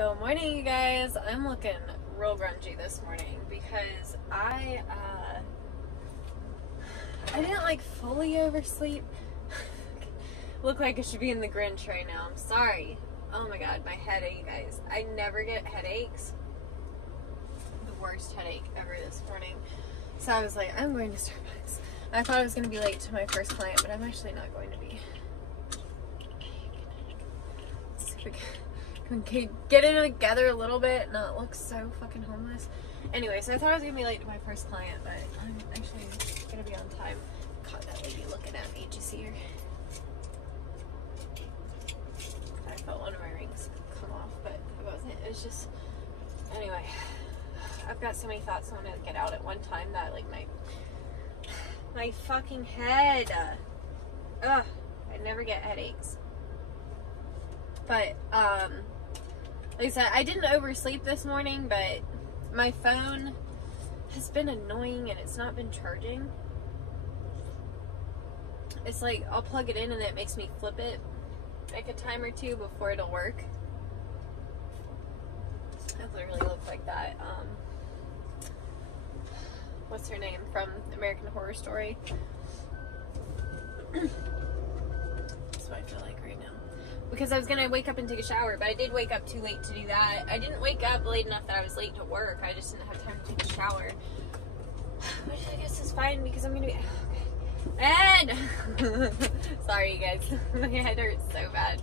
Good morning, you guys. I'm looking real grungy this morning because I didn't like fully oversleep. Look like I should be in the Grinch right now. I'm sorry. Oh my god, my headache, you guys. I never get headaches. The worst headache ever this morning. So I was like, I'm going to Starbucks. I thought I was going to be late to my first client, but I'm actually not going to be. Can get it together a little bit and not look so fucking homeless. Anyway, so I thought I was gonna be late to my first client, but I'm actually gonna be on time. God, that lady looking at me. Did you see her? I felt one of my rings come off, but it wasn't. It was just, anyway. I've got so many thoughts I want to get out at one time that like my fucking head. Ugh, I never get headaches. But like I said, I didn't oversleep this morning, but my phone has been annoying and it's not been charging. It's like I'll plug it in and it makes me flip it like a time or two before it'll work. It literally looks like that. What's her name from American Horror Story? That's what I feel like right now. Because I was gonna wake up and take a shower, but I did wake up too late to do that. I didn't wake up late enough that I was late to work. I just didn't have time to take a shower. Which I guess is fine because I'm gonna be... And sorry, you guys. My head hurts so bad.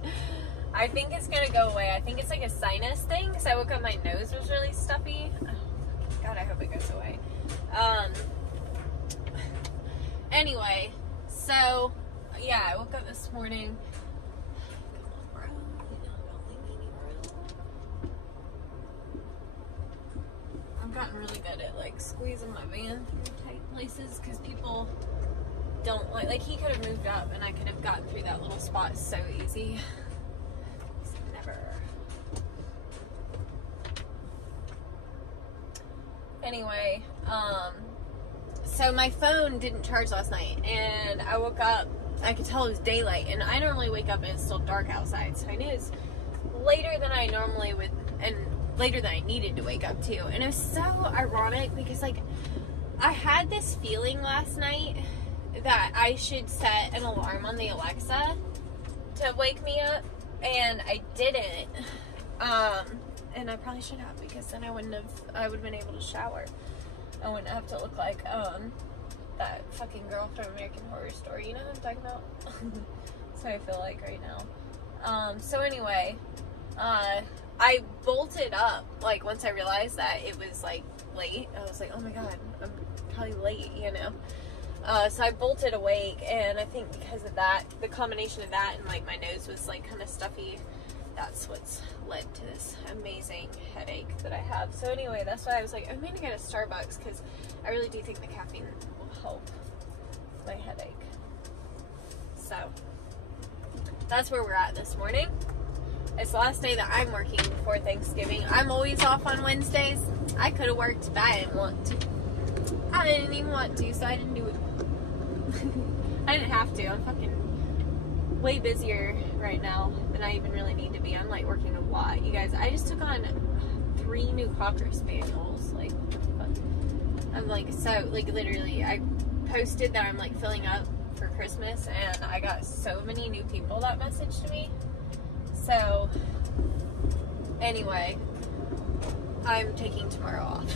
I think it's gonna go away. I think it's like a sinus thing because I woke up, my nose was really stuffy. Oh, God, I hope it goes away. Anyway, so yeah, I woke up this morning. I've gotten really good at like squeezing my van through tight places because people don't like he could have moved up and I could have gotten through that little spot so easy. Never. Anyway, so my phone didn't charge last night and I woke up, I could tell it was daylight, and I normally wake up and it's still dark outside, so I knew it was later than I normally would, and later than I needed to wake up too. And it was so ironic because like I had this feeling last night that I should set an alarm on the Alexa to wake me up, and I didn't. And I probably should have, because then I would have been able to shower. I wouldn't have to look like that fucking girl from American Horror Story. You know what I'm talking about? That's what I feel like right now. So anyway, I bolted up, like, once I realized that it was, like, late. I was like, oh my god, I'm probably late, you know? So I bolted awake, and I think because of that, the combination of that and, like, my nose was, like, kind of stuffy, that's what's led to this amazing headache that I have. So anyway, that's why I was like, I'm going to get a Starbucks, because I really do think the caffeine will help my headache. So, that's where we're at this morning. It's the last day that I'm working before Thanksgiving. I'm always off on Wednesdays. I could have worked, but I didn't want to. I didn't even want to, so I didn't do it. I didn't have to. I'm fucking way busier right now than I even really need to be. I'm like working a lot. You guys, I just took on 3 new Cocker Spaniels. Like, what the fuck? I'm like, so, like, literally, I posted that I'm like filling up for Christmas, and I got so many new people that messaged me. So, anyway, I'm taking tomorrow off.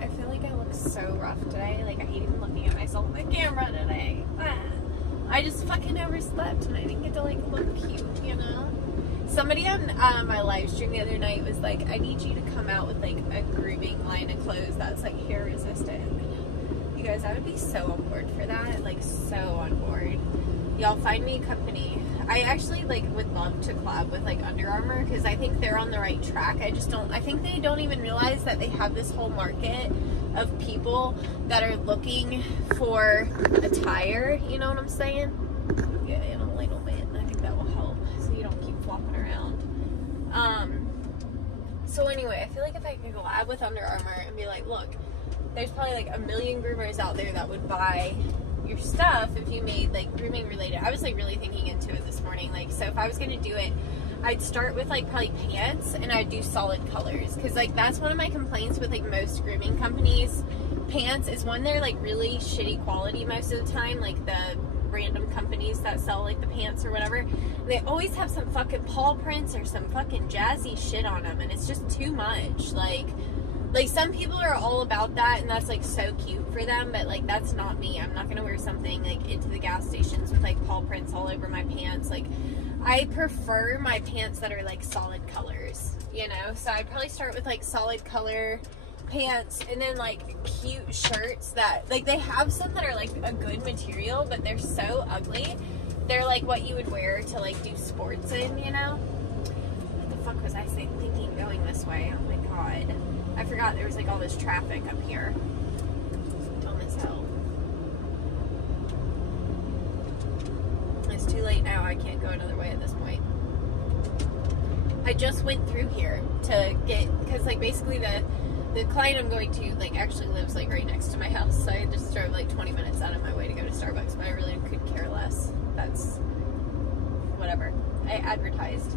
I feel like I look so rough today. Like, I hate even looking at myself on the camera today. I just fucking overslept, and I didn't get to, like, look cute, you know? Somebody on my live stream the other night was like, I need you to come out with, like, a grooming line of clothes that's, like, hair resistant. You guys, I would be so on board for that. Like, so on board. Y'all find me company. I actually, like, would love to collab with, like, Under Armour, because I think they're on the right track. I think they don't even realize that they have this whole market of people that are looking for attire, you know what I'm saying? Yeah, in a little bit. I think that will help, so you don't keep flopping around. So anyway, I feel like if I could collab with Under Armour and be like, look, there's probably, like, a million groomers out there that would buy your stuff if you made like grooming related. I was like really thinking into it this morning. Like, so if I was going to do it, I'd start with like probably pants, and I'd do solid colors, because like that's one of my complaints with like most grooming companies. Pants is one, they're like really shitty quality most of the time, like the random companies that sell like the pants or whatever. They always have some fucking paw prints or some fucking jazzy shit on them, and it's just too much. Like some people are all about that, and that's like so cute for them, but like that's not me. I'm not gonna wear something like into the gas stations with like paw prints all over my pants. Like I prefer my pants that are like solid colors, you know? So I'd probably start with like solid color pants, and then like cute shirts that like, they have some that are like a good material, but they're so ugly. They're like what you would wear to like do sports in, you know? What the fuck was I thinking going this way? Oh my god. I forgot there was like all this traffic up here. Dumb as hell. It's too late now. I can't go another way at this point. I just went through here to get, because like basically the client I'm going to like actually lives like right next to my house, so I just drove like 20 minutes out of my way to go to Starbucks, but I really could care less. That's whatever. I advertised.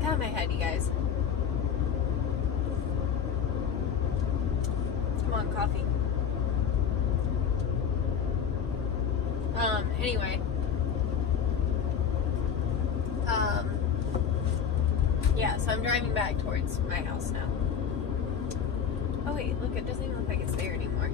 Got my head, you guys. Come on, coffee. Anyway. Yeah, so I'm driving back towards my house now. Oh wait, look, it doesn't even look like it's there anymore.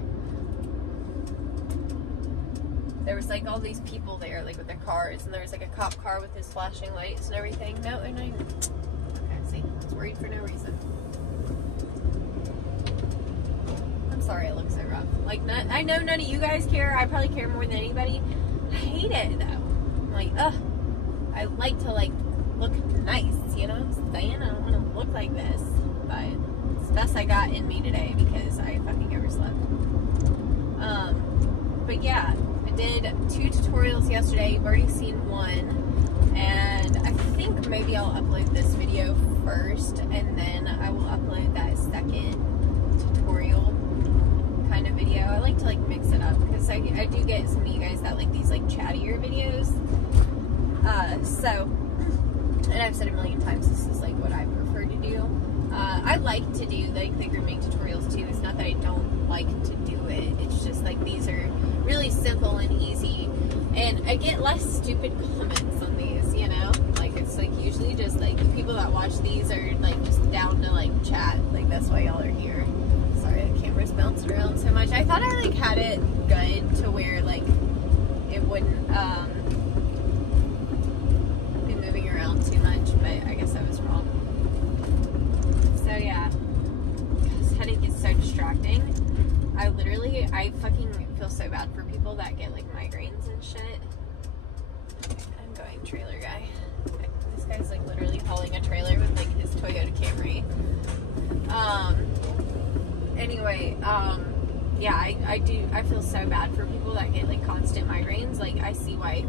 There was like all these people there, like with their cars, and there was like a cop car with his flashing lights and everything. No, they're not even. Okay, see, I was worried for no reason. I'm sorry it looks so rough. Like, I know none of you guys care. I probably care more than anybody. I hate it though. I'm like, ugh. I like to like look nice, you know what I'm saying? I don't want to look like this, but it's the best I got in me today because I fucking overslept. But yeah, I did 2 tutorials yesterday. You've already seen one, and I think maybe I'll upload this video first, and then I will upload that second tutorial kind of video. I like to like mix it up because I do get some of you guys that like these like chattier videos. So, and I've said a million times, this is like what I prefer to do. I like to do like the grooming tutorials too. It's not that I don't like to do it. It's just like these are really simple and easy, and I get less stupid comments on these, you know? Like it's like usually just like people that watch these are like just down to like chat. Like that's why y'all are here. Sorry, the camera's bouncing around so much. I thought I like had it good to where like it wouldn't be moving around too much, but I guess I was wrong. So yeah, this headache is so distracting. I fucking feel so bad for people that get like migraines and shit. I'm going trailer guy. This guy's like literally hauling a trailer with like his Toyota Camry. Anyway, yeah, I feel so bad for people that get like constant migraines. Like I see why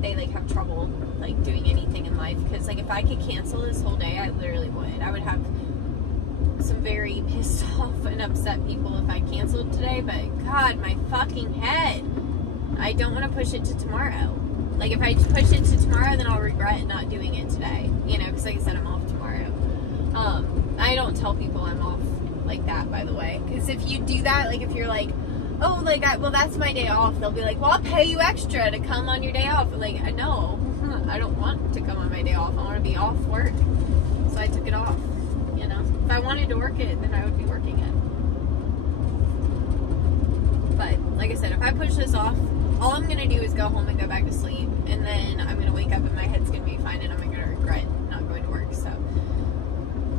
they like have trouble like doing anything in life, because like if I could cancel this whole day, I literally would. I would have some very pissed off and upset people if I canceled today, but god, my fucking head. I don't want to push it to tomorrow. Like if I push it to tomorrow, then I'll regret not doing it today, you know, because like I said, I'm off tomorrow. I don't tell people I'm off like that, by the way, because if you do that, like if you're like, oh, like well that's my day off, they'll be like, well, I'll pay you extra to come on your day off. Like no, I don't want to come on my day off. I want to be off work, so I took it off. You know, if I wanted to work it, then I would be working it. But like I said, if I push this off, all I'm gonna do is go home and go back to sleep, and then I'm gonna wake up and my head's gonna be fine, and I'm gonna regret not going to work. So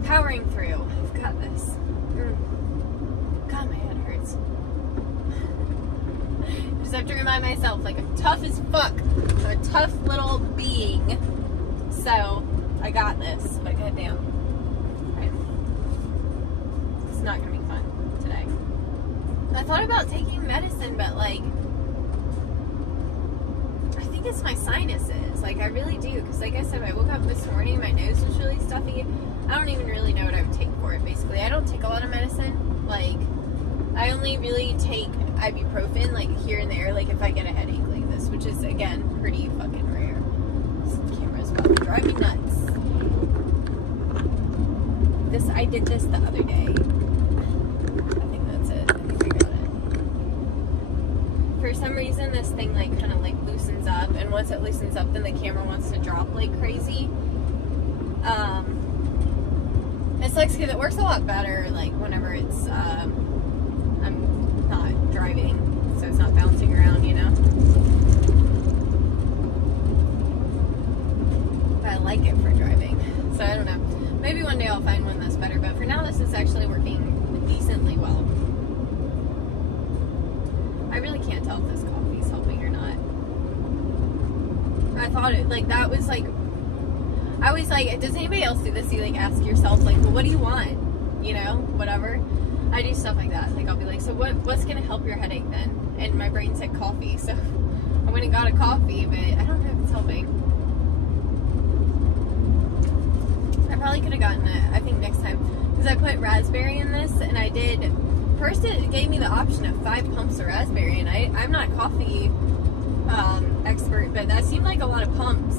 powering through. I've got this. God, my head hurts. I just have to remind myself, like, I'm tough as fuck. I'm a tough little being. So I got this. But goddamn, it's not gonna be fun today. I thought about taking medicine, but like, I think it's my sinuses. Like, I really do. Because like I said, I woke up this morning, my nose was really stuffy. I don't even really know what I would take for it, basically. I don't take a lot of medicine. Like, I only really take ibuprofen, like, here and there, like, if I get a headache like this, which is, again, pretty fucking rare. This camera's about to drive me nuts. this, I did this the other day. I think that's it. I think I got it. For some reason, this thing like kind of like loosens up, and once it loosens up, then the camera wants to drop like crazy. It sucks because it works a lot better like whenever it's I'm not driving, so it's not bouncing around, you know. But I like it for driving, so I don't know. Maybe one day I'll find one that's better, but for now this is actually working decently well. I really can't tell if this coffee is helping or not. I thought it, like, that was like, I was like, does anybody else do this? You like ask yourself like, well, what do you want? You know, whatever. I do stuff like that. Like I'll be like, so what's gonna help your headache then? And my brain said coffee, so I went and got a coffee, but I don't know if it's helping. I probably could have gotten it, I think, next time, because I put raspberry in this, and I did. First, it gave me the option of 5 pumps of raspberry, and I'm not a coffee expert, but that seemed like a lot of pumps.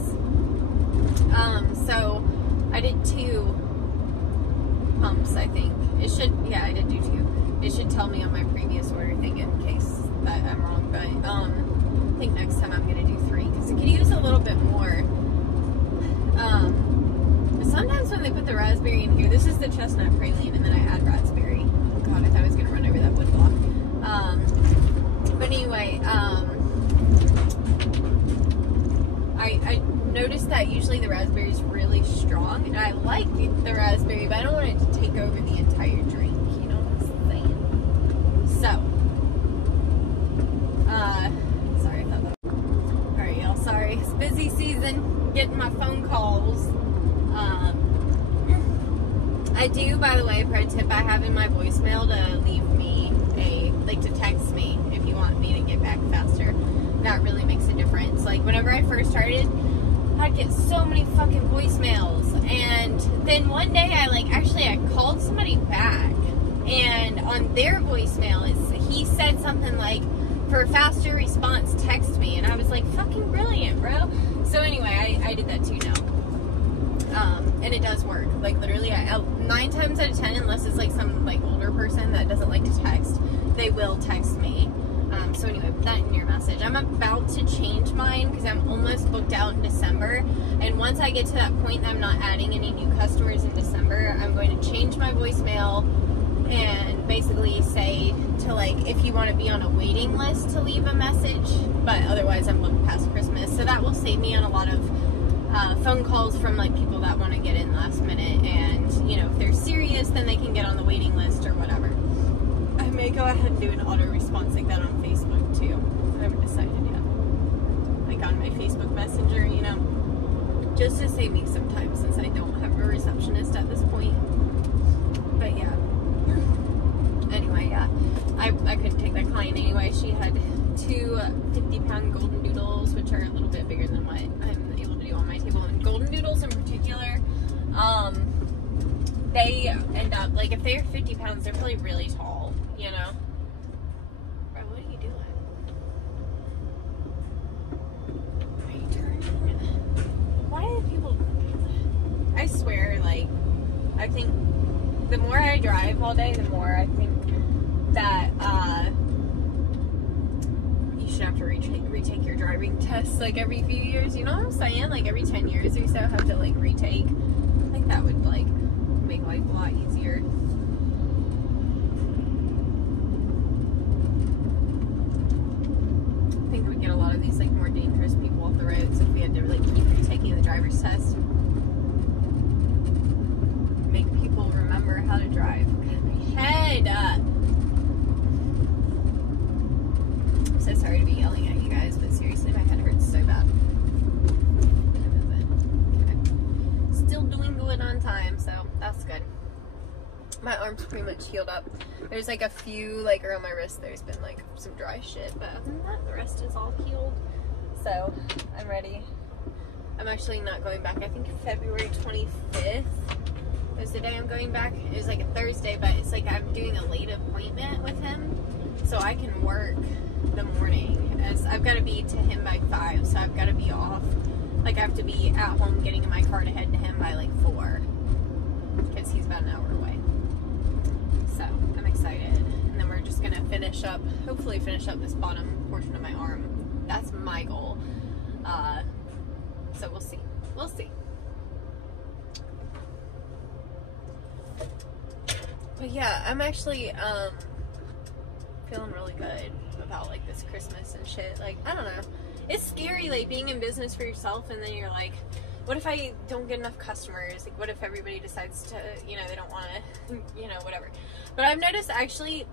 So I did 2 pumps, I think. It should, yeah, I did do 2. It should tell me on my previous order thing in case that I'm wrong, but I think next time I'm gonna do 3, because it could use a little bit more. Sometimes when they put the raspberry in here, this is the chestnut praline, and then I add raspberry. Oh god, I thought I was gonna run over that wood block. But anyway, I noticed that usually the raspberry is really strong, and I like the raspberry, but I don't want it to take over the entire drink, you know what I'm saying? So, sorry about that. Alright, y'all, sorry. It's busy season, getting my phone calls. I do, by the way, for a tip I have in my voicemail to leave me to text me if you want me to get back faster. That really makes a difference. Like, whenever I first started, I'd get so many fucking voicemails, and then one day I called somebody back, and on their voicemail he said something like, for faster response, text me, and I was like, fucking brilliant, bro. So anyway, I did that too now. And it does work. Like, literally, 9 times out of 10, unless it's like some like older person that doesn't like to text, they will text me. So anyway, put that in your message. I'm about to change mine because I'm almost booked out in December. And once I get to that point that I'm not adding any new customers in December, I'm going to change my voicemail and basically say to, like, if you want to be on a waiting list to leave a message, but otherwise I'm booked past Christmas. So that will save me on a lot of phone calls from like people that want to get in last minute, and you know, if they're serious, then they can get on the waiting list or whatever. I may go ahead and do an auto response like that on Facebook too. I haven't decided yet. Like on my Facebook Messenger, you know, just to save me some time since I don't have a receptionist at this point. But yeah. Anyway, yeah, I couldn't take that client anyway. She had 2 50-pound golden doodles, which are a little bit bigger than what I'm able to do on my table. And golden doodles in particular, they end up, like, if they're 50 pounds, they're probably really tall, you know? Bro, what are you doing? Are you turning? Why do people... I swear, like, I think the more I drive all day, the more I think that, you should have to retake your driving test like every few years, you know what I'm saying? Like every 10 years or so have to like retake. I think that would like make life a lot easier. I think we get a lot of these like more dangerous people off the roads if we had to like keep retaking the driver's test. Make people remember how to drive. God, my head up. I'm so sorry to be yelling at you guys, but seriously, my head hurts so bad. Okay. Still doing good on time, so that's good. My arm's pretty much healed up. There's like a few, like around my wrist, there's been like some dry shit, but other than that, the rest is all healed. So, I'm ready. I'm actually not going back. I think February 25th is the day I'm going back. It was like a Thursday, but it's like I'm doing a late appointment with him, so I can work the morning, as I've got to be to him by 5, so I've got to be off, like I have to be at home getting in my car to head to him by like 4, because he's about an hour away. So I'm excited. And then we're just gonna hopefully finish up this bottom portion of my arm. That's my goal. So we'll see. We'll see. But yeah, I'm actually feeling really good about like this Christmas and shit. Like, I don't know. It's scary, like, being in business for yourself, and then you're like, what if I don't get enough customers? Like, what if everybody decides to, you know, they don't want to, you know, whatever. But I've noticed, actually,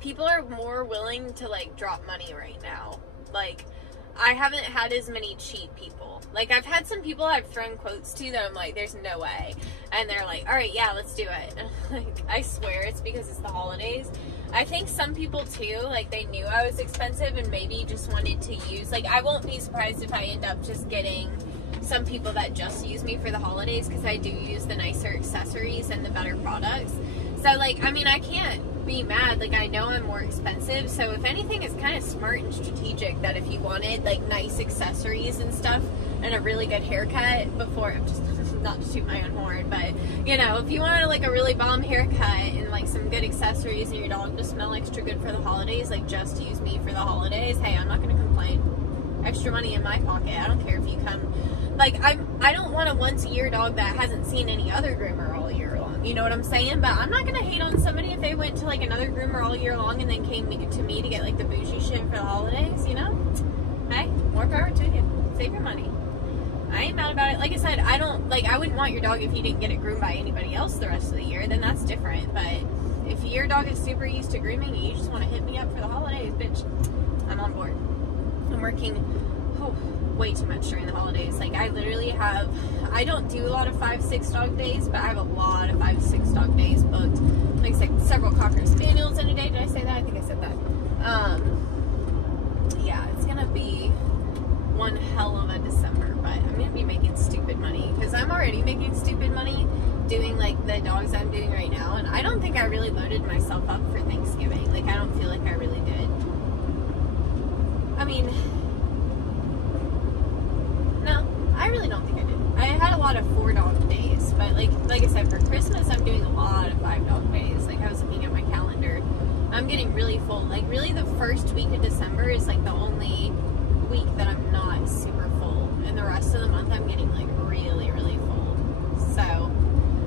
people are more willing to, like, drop money right now. Like, I haven't had as many cheap people. Like, I've had some people I've thrown quotes to that I'm like, there's no way. And they're like, all right, yeah, let's do it. And like, I swear it's because it's the holidays. I think some people too, like, they knew I was expensive and maybe just wanted to use, like, I won't be surprised if I end up just getting some people that just use me for the holidays, because I do use the nicer accessories and the better products. So, like, I mean, I can't be mad. Like, I know I'm more expensive, so if anything, it's kind of smart and strategic that if you wanted, like, nice accessories and stuff and a really good haircut before, I'm just not to toot my own horn, but, you know, if you wanted, like, a really bomb haircut and, like, some good accessories and your dog to smell extra good for the holidays, like, just use me for the holidays, hey, I'm not going to complain. Extra money in my pocket. I don't care if you come. Like, I don't want a once-a-year dog that hasn't seen any other groomer all year long. You know what I'm saying? But I'm not going to hate on somebody if they went to, like, another groomer all year long and then came to me to get, like, the bougie shit for the holidays, you know? Hey, more power to you. Save your money. I ain't mad about it. Like I said, I wouldn't want your dog if you didn't get it groomed by anybody else the rest of the year. Then that's different. But if your dog is super used to grooming and you just want to hit me up for the holidays, bitch, I'm on board. I'm working way too much during the holidays. Like, I literally I don't do a lot of 5-6 dog days, but I have a lot of 5-6 dog days booked. Like I said, several Cocker Spaniels in a day. Did I say that? I think I said that. Yeah, it's gonna be one hell of a December, but I'm gonna be making stupid money, because I'm already making stupid money doing, like, the dogs I'm doing right now, and I don't think I really loaded myself up for Thanksgiving. Like, I don't feel like I really did. I mean, no, I really don't think I did. I had a lot of 4-dog days, but like I said, for Christmas, I'm doing a lot of 5-dog days. Like, I was looking at my calendar. I'm getting really full. Like, really, the first week of December is, like, the only week that I'm not super full. And the rest of the month, I'm getting, like, really, really full. So,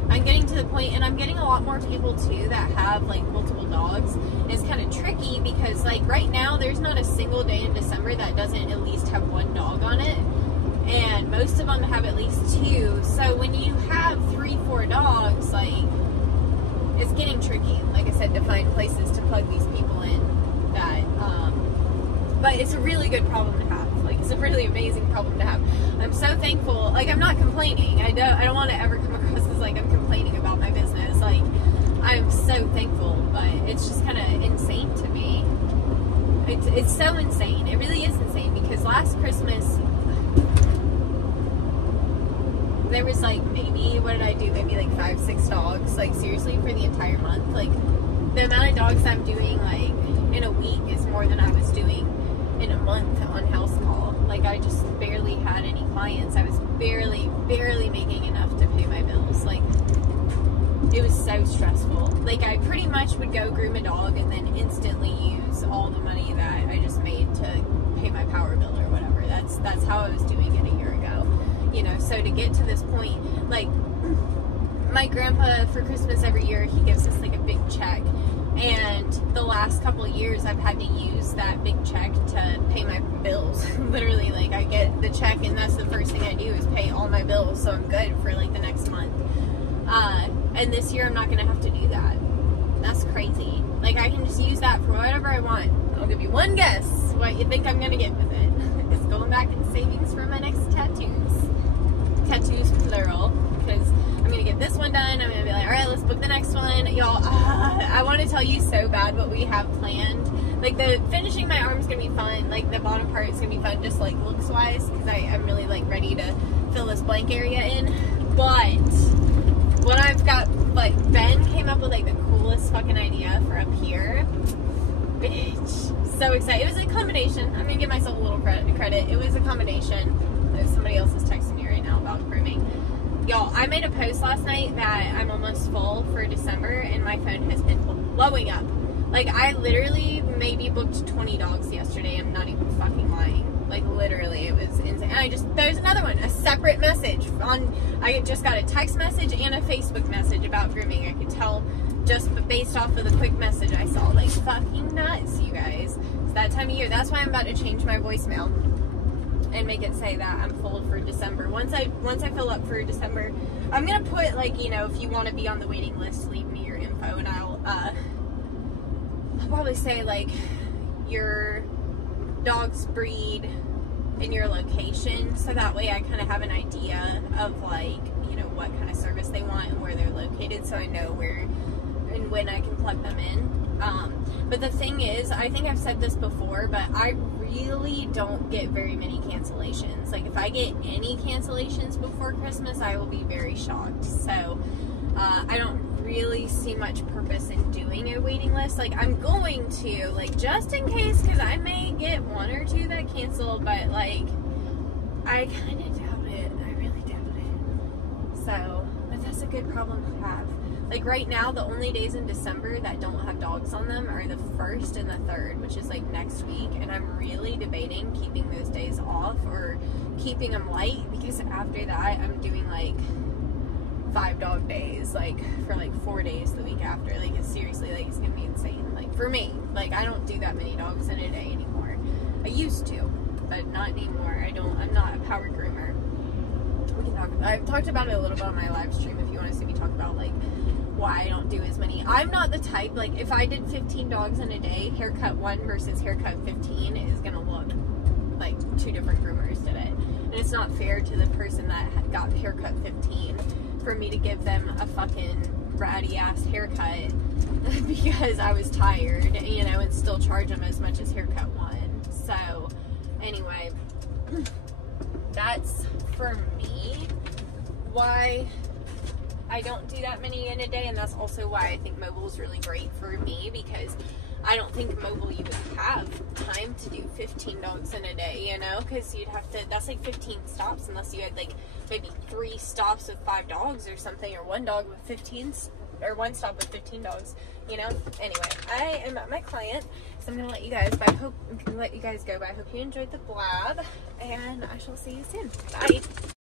I'm getting to the point, and I'm getting a lot more people, too, that have, like, multiple dogs. It's kind of tricky because, like, right now, there's not a single day in December that doesn't at least have 1 dog on it. And most of them have at least 2. So when you have 3-4 dogs, like, it's getting tricky, like I said, to find places to plug these people in that, but it's a really good problem to have. Like, it's a really amazing problem to have. I'm so thankful. Like, I'm not complaining. I don't want to ever come across as, like, I'm complaining about my business. Like, I'm so thankful, but it's just kind of insane to me. It's so insane. It really is insane, because last Christmas, there was, like, maybe, what did I do? Maybe, like, 5-6 dogs. Like, seriously, for the entire month. Like, the amount of dogs I'm doing, like, in a week is more than I was doing in a month on house call. Like, I just barely had any clients. I was barely making enough to pay my bills. Like, it was so stressful. Like, I pretty much would go groom a dog and then instantly use all the money that I just made to pay my power bill or whatever. That's how I was doing it a year ago. You know, so to get to this point, like, my grandpa, for Christmas every year, he gives us, like, a big check. And the last couple of years, I've had to use that big check to pay my bills. Literally, like, I get the check, and that's the first thing I do is pay all my bills, so I'm good for, like, the next month. And this year, I'm not going to have to do that. That's crazy. Like, I can just use that for whatever I want. I'll give you one guess what you think I'm going to get with it. It's going back in savings for my next tattoos. Tattoos, plural. Because I'm going to get this one done. I'm going to be like, all right, let's book the next one. Y'all, I want to tell you so bad what we have planned. Like, the finishing my arm is going to be fun. Like, the bottom part is going to be fun, just, like, looks-wise. Because I'm really, like, ready to fill this blank area in. But what I've got, like, Ben came up with, like, the coolest fucking idea for up here. Bitch. So excited. It was a combination. I'm going to give myself a little credit. It was a combination. Somebody else is texting me right now about grooming. y'all, I made a post last night that I'm almost full for December, and my phone has been blowing up. Like, I literally maybe booked 20 dogs yesterday. I'm not even fucking lying. Like, literally, it was insane. And there's another one, a separate message. I just got a text message and a Facebook message about grooming. I could tell just based off of the quick message I saw. Like, fucking nuts, you guys. It's that time of year. That's why I'm about to change my voicemail and make it say that I'm full for December. Once I fill up for December, I'm gonna put, like, you know, if you want to be on the waiting list, leave me your info, and I'll probably say, like, your dog's breed and your location, so that way I kind of have an idea of, like, you know, what kind of service they want and where they're located, so I know where and when I can plug them in. But the thing is, I think I've said this before, but I really don't get very many cancellations. Like, if I get any cancellations before Christmas, I will be very shocked. So I don't really see much purpose in doing a waiting list. Like, I'm going to, like, just in case, because I may get one or two that cancel, but, like, I kind of doubt it. I really doubt it. So, but that's a good problem to have. Like, right now, the only days in December that don't have dogs on them are the 1st and the 3rd, which is, like, next week, and I'm really debating keeping those days off or keeping them light, because after that, I'm doing, like, 5 dog days, like, for, like, 4 days the week after. Like, it's seriously, like, it's gonna be insane. Like, for me, like, I don't do that many dogs in a day anymore. I used to, but not anymore. I'm not a power groomer. We can talk, I've talked about it a little bit on my live stream if you want to see me talk about, like, why I don't do as many. I'm not the type, like, if I did 15 dogs in a day, haircut 1 versus haircut 15 is gonna look like 2 different groomers did it. And it's not fair to the person that got haircut 15 for me to give them a fucking ratty ass haircut because I was tired, you know, and still charge them as much as haircut 1. So anyway, that's for me why I don't do that many in a day, and that's also why I think mobile is really great for me, because I don't think mobile you would have time to do 15 dogs in a day, you know, because you'd have to, that's like 15 stops unless you had, like, maybe 3 stops with 5 dogs or something, or 1 dog with 15, or 1 stop with 15 dogs, you know. Anyway, I am at my client, so I'm going to let you guys, but I hope, I'm going to let you guys go, but I hope you enjoyed the blab, and I shall see you soon. Bye!